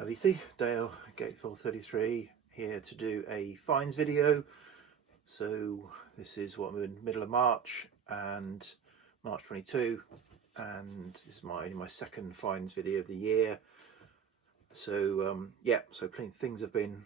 IVC, Dale, Gate 433, here to do a finds video. So this is what we're in the middle of March, and March 22, and this is my second finds video of the year. So yeah, so plenty things have been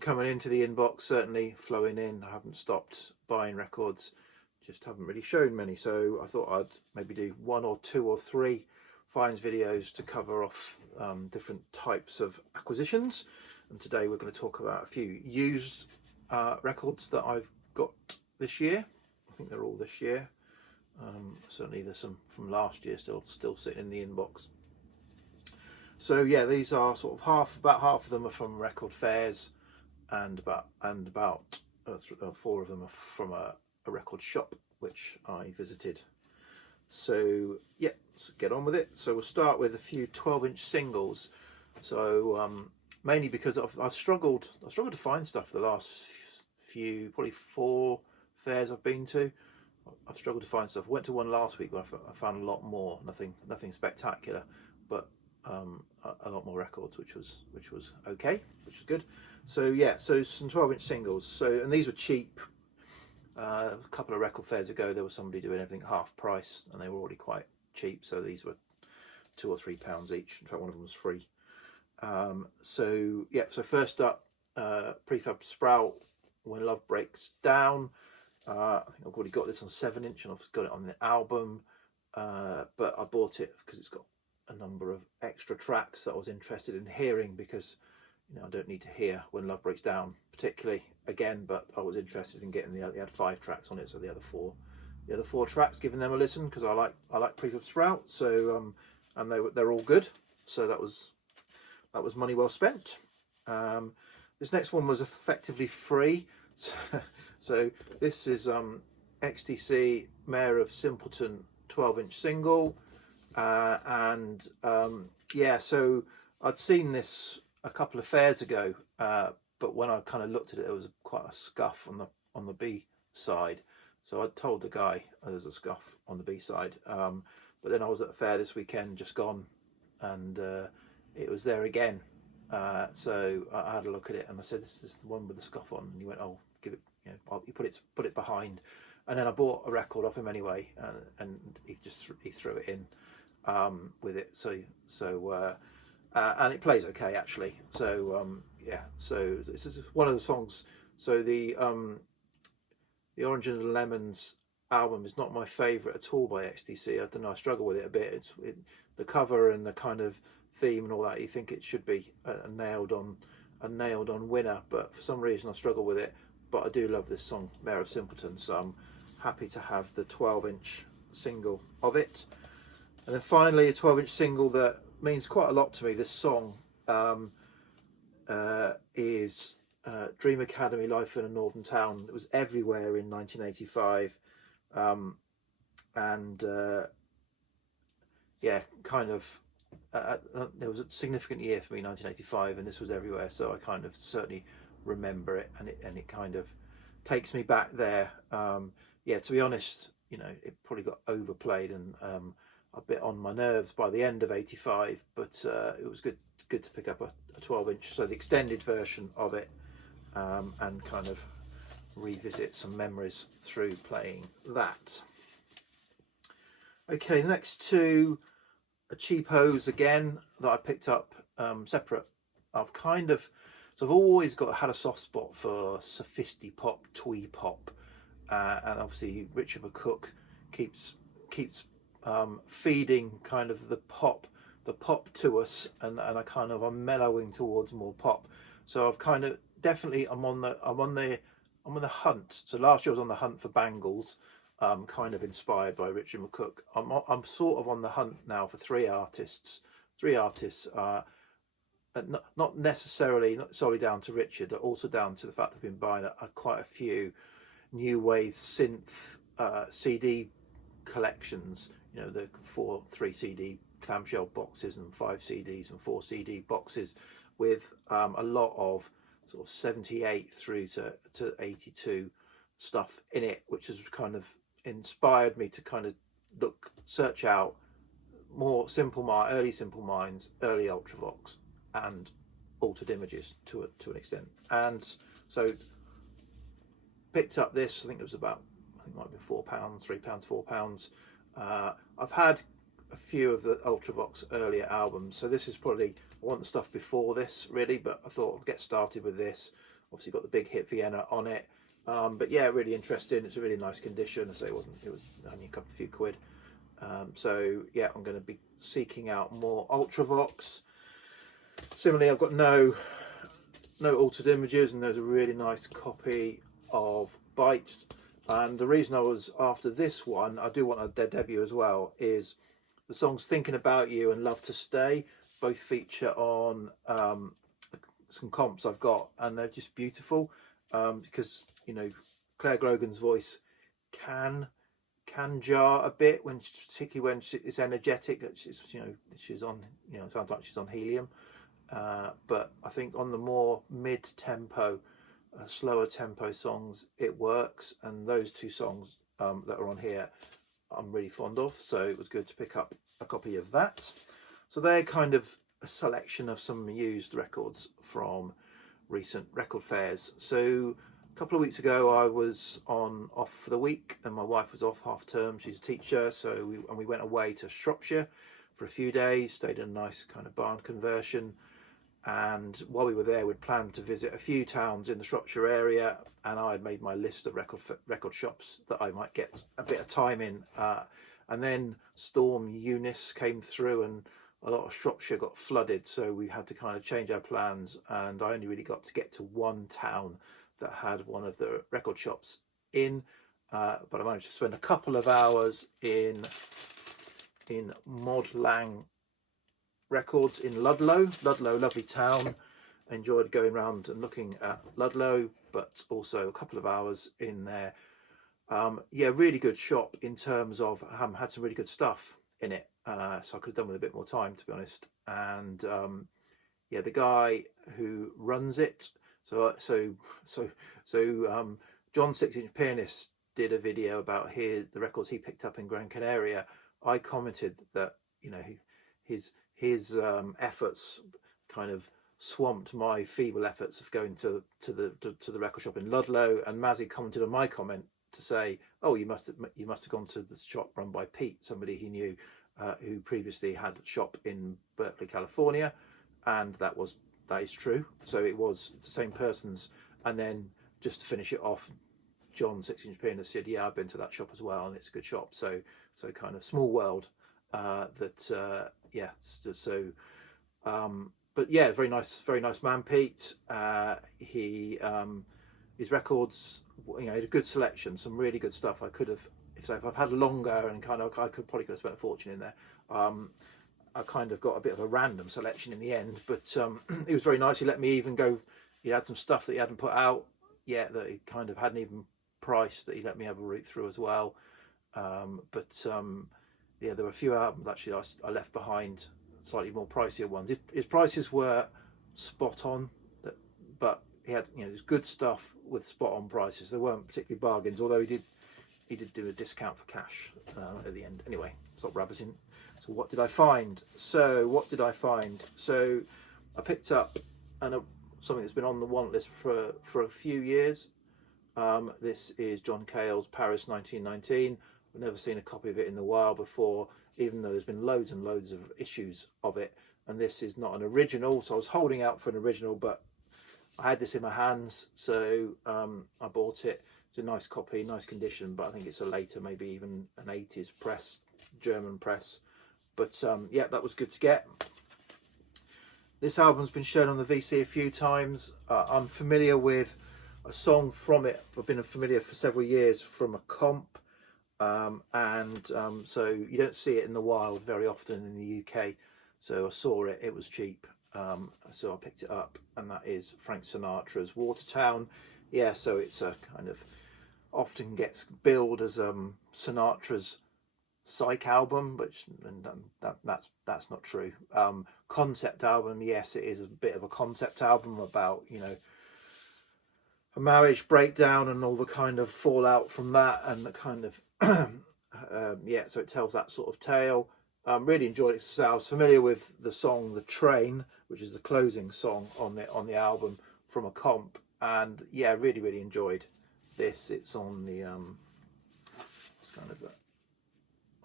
coming into the inbox, certainly flowing in. I haven't stopped buying records, just haven't really shown many. So I thought I'd maybe do one or two or three finds videos to cover off different types of acquisitions. And today we're going to talk about a few used records that I've got this year. I think they're all this year. Certainly there's some from last year still sitting in the inbox. So yeah, these are sort of about half of them are from record fairs, and about four of them are from a record shop which I visited. So yeah, let's get on with it. So we'll start with a few 12-inch singles. So mainly because I've struggled to find stuff the last few, probably 4 fairs I've been to. I've struggled to find stuff. I went to one last week where I found a lot more. Nothing spectacular, but a lot more records, which was okay, which is good. So yeah, so some 12-inch singles. So, and these were cheap. A couple of record fairs ago, there was somebody doing everything half price, and they were already quite cheap. So these were £2 or £3 each. In fact, one of them was free. So yeah, so first up, Prefab Sprout, When Love Breaks Down. I think I've already got this on 7-inch, and I've got it on the album, but I bought it because it's got a number of extra tracks that I was interested in hearing, because I don't need to hear When Love Breaks Down particularly again, but I was interested in getting they had 5 tracks on it, so the other four tracks, giving them a listen, because I like Prefab Sprout. So and they're all good, so that was money well spent. This next one was effectively free. So this is XTC Mayor of Simpleton 12-inch single, and yeah, so I'd seen this a couple of fairs ago, but when I kind of looked at it, there was quite a scuff on the B side. So I told the guy there's a scuff on the B side, but then I was at a fair this weekend, just gone, and it was there again. So I had a look at it, and I said, "This is the one with the scuff on." And he went, "Oh, give it, you put it behind." And then I bought a record off him anyway, and he threw it in with it. So and it plays okay actually. So yeah, so this is one of the songs. So the Orange and the Lemons album is not my favourite at all by XTC. I don't know, I struggle with it a bit. The cover and the kind of theme and all that, you think it should be a nailed on winner, but for some reason I struggle with it. But I do love this song, Mayor of Simpleton, so I'm happy to have the 12-inch single of it. And then finally, a 12-inch single that means quite a lot to me. This song is Dream Academy, Life in a Northern Town. It was everywhere in 1985, and yeah, kind of there was a significant year for me, 1985, and this was everywhere, so I kind of certainly remember it, and it kind of takes me back there. Yeah, to be honest, it probably got overplayed and a bit on my nerves by the end of 85, but it was good to pick up a 12-inch, so the extended version of it, and kind of revisit some memories through playing that. Okay, the next two are cheapos again that I picked up separate. I've always had a soft spot for sophisti-pop, twee pop, and obviously Richard McCook keeps feeding kind of the pop to us, and I'm mellowing towards more pop. So I've kind of definitely I'm on the hunt. So last year I was on the hunt for bangles, kind of inspired by Richard McCook. I'm sort of on the hunt now for three artists. Not necessarily, not solely down to Richard, but also down to the fact I've been buying quite a few new wave synth CD collections. The 3 CD clamshell boxes and 5 CDs and 4 CD boxes with a lot of sort of 78 through to 82 stuff in it, which has kind of inspired me to kind of search out more early Simple Minds, early Ultravox, and altered images to an extent. And so picked up this, I think it was about, I think it might have been £4, £3, £4. I've had a few of the Ultravox earlier albums, so this is probably, I want the stuff before this really, but I thought I'd get started with this. Obviously got the big hit Vienna on it, but yeah, really interesting. It's a really nice condition, so it was only a few quid. So yeah, I'm going to be seeking out more Ultravox. Similarly, I've got no altered images, and there's a really nice copy of Bite. And the reason I was after this one, I do want their debut as well, is the songs Thinking About You and Love to Stay both feature on some comps I've got, and they're just beautiful, because, you know, Claire Grogan's voice can jar a bit, particularly when it's energetic. She's, you know, she's on, you know, sounds like she's on helium. But I think on the more mid-tempo, slower tempo songs, it works. And those two songs that are on here, I'm really fond of. So it was good to pick up a copy of that. So they're kind of a selection of some used records from recent record fairs. So a couple of weeks ago, I was off for the week, and my wife was off half term. She's a teacher, so we went away to Shropshire for a few days. Stayed in a nice kind of barn conversion. And while we were there, we'd planned to visit a few towns in the Shropshire area, and I had made my list of record shops that I might get a bit of time in. And then Storm Eunice came through, and a lot of Shropshire got flooded, so we had to kind of change our plans. And I only really got to get to one town that had one of the record shops in, but I managed to spend a couple of hours in Modlang Records in Ludlow, lovely town. Enjoyed going around and looking at Ludlow, but also a couple of hours in there. Yeah, really good shop in terms of had some really good stuff in it, so I could have done with a bit more time, to be honest. And yeah, the guy who runs it, so John 6-inch Pianist did a video about the records he picked up in Gran Canaria. I commented that, you know, his efforts kind of swamped my feeble efforts of going to the record shop in Ludlow, and Mazzy commented on my comment to say, "Oh, you must have gone to the shop run by Pete, somebody he knew, who previously had a shop in Berkeley, California," and that is true. So it's the same person's. And then just to finish it off, John 6-inch Pianist said, "Yeah, I've been to that shop as well, and it's a good shop." So kind of small world. Yeah. But yeah, very nice man, Pete. His records, you know, had a good selection, some really good stuff. I could have, if I've had longer, and I probably could have spent a fortune in there. I kind of got a bit of a random selection in the end, but it was very nice. He let me even go. He had some stuff that he hadn't put out yet, that he kind of hadn't even priced, that he let me have a route through as well. Yeah, there were a few albums actually I left behind, slightly more pricier ones. His prices were spot on, but he had, you know, there's good stuff with spot on prices. They weren't particularly bargains, although he did do a discount for cash at the end. Anyway, stop rabbiting. So what did I find? So I picked up something that's been on the want list for a few years. This is John Cale's Paris 1919. I've never seen a copy of it in the wild before, even though there's been loads and loads of issues of it. And this is not an original, so I was holding out for an original, but I had this in my hands, so I bought it. It's a nice copy, nice condition, but I think it's a later, maybe even an 80s press, German press. But yeah, that was good to get. This album's been shown on the VC a few times. I'm familiar with a song from it. I've been familiar for several years from a comp. So you don't see it in the wild very often in the UK. So I saw it, it was cheap. So I picked it up, and that is Frank Sinatra's Watertown. Yeah, so it's a kind of, often gets billed as Sinatra's psych album, but that's not true. Concept album, yes, it is a bit of a concept album about, you know, a marriage breakdown and all the kind of fallout from that, and the kind of yeah, so it tells that sort of tale. Really enjoyed it. So I was familiar with the song "The Train," which is the closing song on the album from a comp, and yeah, really enjoyed this. It's on the it's kind of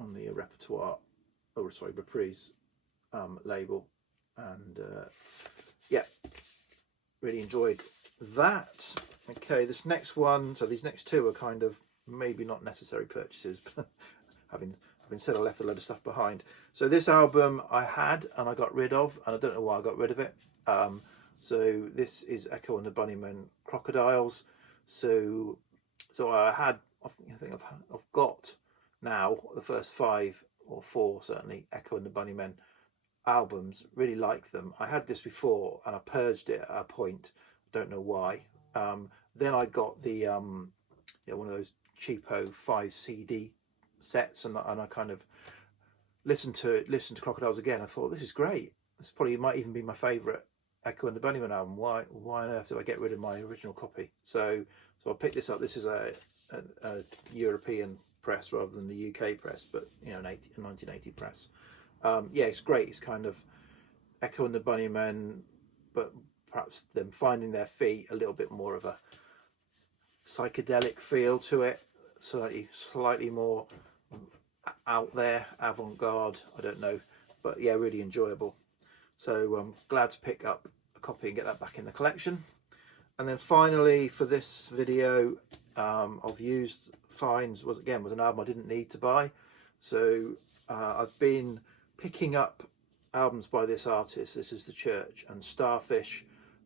on the repertoire, oh sorry, reprise label, and yeah, really enjoyed that. Okay, this next one, so these next two are kind of maybe not necessary purchases, but having said, I left a load of stuff behind. So this album I had and I got rid of, and I don't know why I got rid of it. So this is Echo and the Bunnymen Crocodiles. So I had, I think I've got now the first 5 or 4 certainly Echo and the Bunnymen albums. Really like them. I had this before and I purged it at a point. Don't know why. Then I got the one of those cheapo 5 CD sets, and I kind of listened to Crocodiles again. I thought, this is great. This probably might even be my favourite Echo and the Bunnymen album. Why on earth did I get rid of my original copy? So I picked this up. This is a European press rather than the UK press, but you know, a 1980 press. Yeah, it's great. It's kind of Echo and the Bunnymen, but perhaps them finding their feet, a little bit more of a psychedelic feel to it, slightly more out there, avant-garde, I don't know, but yeah, really enjoyable. So I'm glad to pick up a copy and get that back in the collection. And then finally for this video, I've used finds, was an album I didn't need to buy. So I've been picking up albums by this artist. This is The Church and Starfish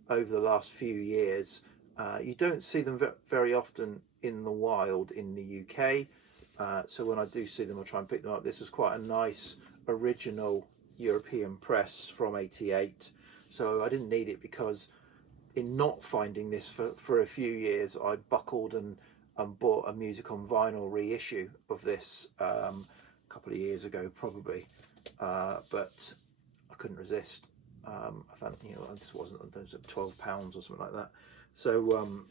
over the last few years. You don't see them very often in the wild in the UK. So when I do see them, I'll try and pick them up. This is quite a nice original European press from '88. So I didn't need it because in not finding this for a few years, I buckled and bought a Music on Vinyl reissue of this a couple of years ago probably. But I couldn't resist. I found, this wasn't, those £12 or something like that. So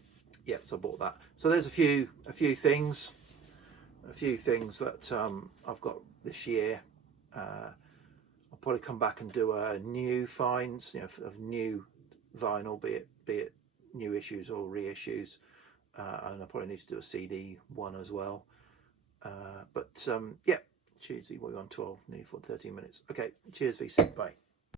yeah, so I bought that. So there's a few things that I've got this year. I'll probably come back and do a new finds, of new vinyl, be it new issues or reissues, and I probably need to do a CD one as well. But yeah, cheers. We're on 12, nearly 13 minutes. Okay, cheers, VC. Bye.